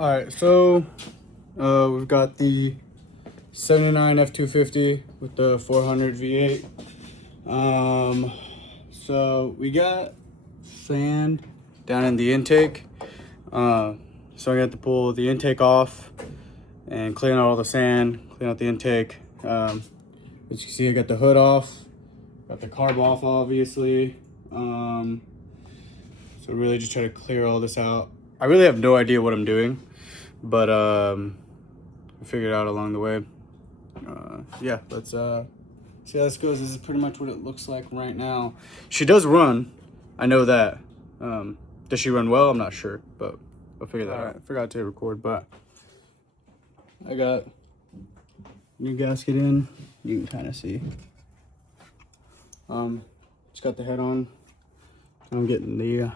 All right, so we've got the 79 F250 with the 400 V8. So we got sand down in the intake. So I got to pull the intake off and clean out all the sand, clean out the intake. As you can see, I got the hood off, got the carb off, obviously. So really just try to clear all this out. I really have no idea what I'm doing, but I figured it out along the way. Yeah, let's see how this goes. This is pretty much what it looks like right now. She does run, I know that. Does she run well? I'm not sure, but I'll figure that out. I forgot to record, but I got new gasket in. You can kind of see. Just got the head on. I'm getting the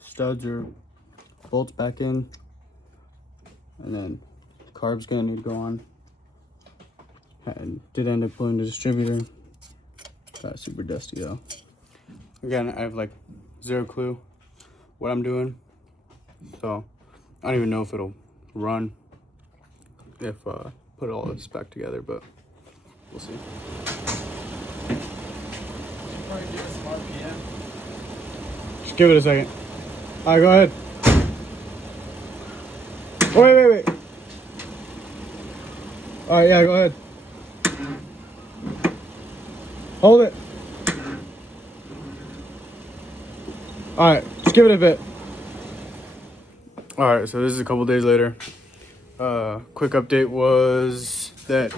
studs or bolts back in, and then carb's gonna need to go on. I did end up pulling the distributor. Got super dusty though. Again, I have like zero clue what I'm doing, so I don't even know if it'll run if put all this back together, but we'll see. Probably do some RPM. Just give it a second. All right, go ahead. Oh, wait. All right, yeah, go ahead. Hold it. All right, just give it a bit. All right, so this is a couple days later. Quick update was that,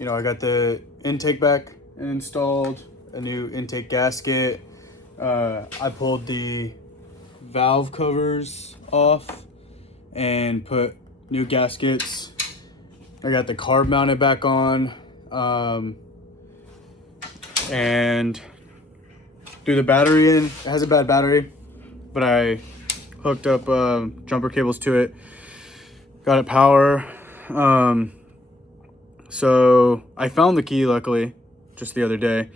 I got the intake back installed, a new intake gasket. I pulled the valve covers off and put new gaskets. I got the carb mounted back on, and threw the battery in. It has a bad battery, but I hooked up jumper cables to it, got it power. So I found the key, luckily, just the other day.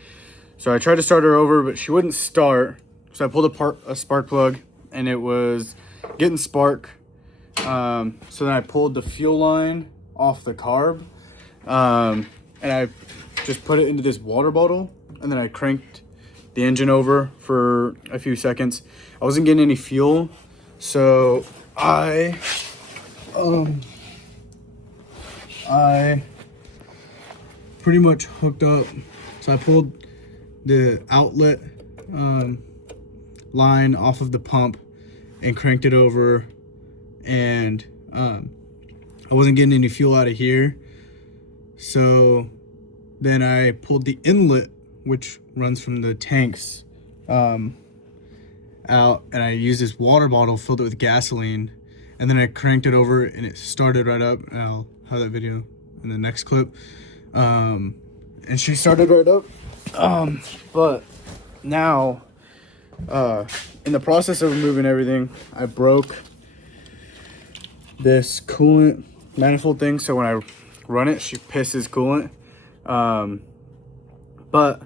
So I tried to start her over, but she wouldn't start. So I pulled apart a spark plug and it was getting spark. So then I pulled the fuel line off the carb, and I just put it into this water bottle, and then I cranked the engine over for a few seconds. I wasn't getting any fuel, so I pretty much hooked up. So I pulled the outlet line off of the pump and cranked it over, and I wasn't getting any fuel out of here. So then I pulled the inlet, which runs from the tanks, out, and I used this water bottle, filled it with gasoline, and then I cranked it over and it started right up. And I'll have that video in the next clip. And she started right up. But now, in the process of removing everything, I broke this coolant manifold thing, so when I run it, she pisses coolant. But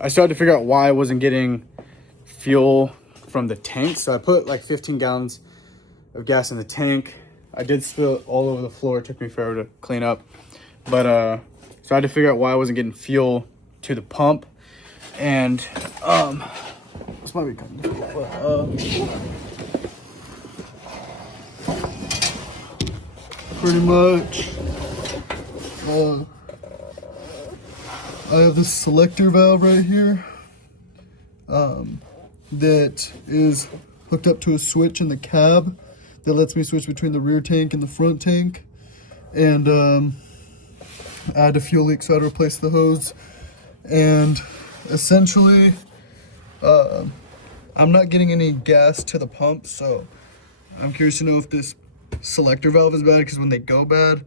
I started to figure out why I wasn't getting fuel from the tank. So I put like 15 gallons of gas in the tank. I did spill it all over the floor. It took me forever to clean up, but so I had to figure out why I wasn't getting fuel to the pump. And this might be kind of difficult, but pretty much I have this selector valve right here that is hooked up to a switch in the cab that lets me switch between the rear tank and the front tank. And I had a fuel leak, so I had to replace the hose. And essentially, I'm not getting any gas to the pump, so I'm curious to know if this selector valve is bad, because when they go bad,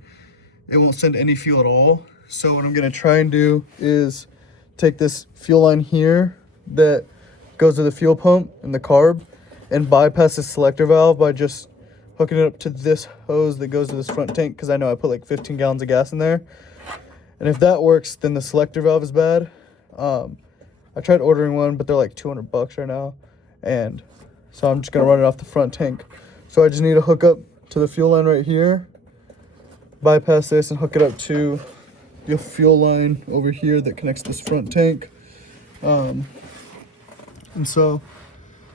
it won't send any fuel at all. So what I'm gonna try and do is take this fuel line here that goes to the fuel pump and the carb and bypass the selector valve by just hooking it up to this hose that goes to this front tank, because I know I put like 15 gallons of gas in there. And if that works, then the selector valve is bad. I tried ordering one, but they're like $200 right now. And So I'm just gonna run it off the front tank. So I just need to hook up to the fuel line right here, bypass this and hook it up to the fuel line over here that connects this front tank. And so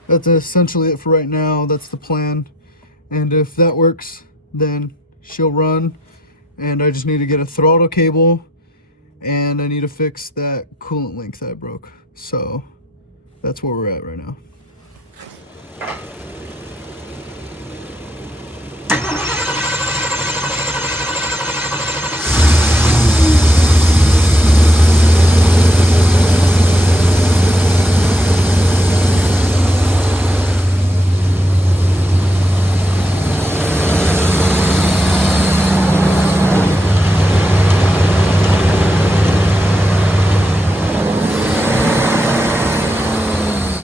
that's essentially it for right now. That's the plan. And if that works, then she'll run. And I just need to get a throttle cable and I need to fix that coolant link that I broke. So that's where we're at right now.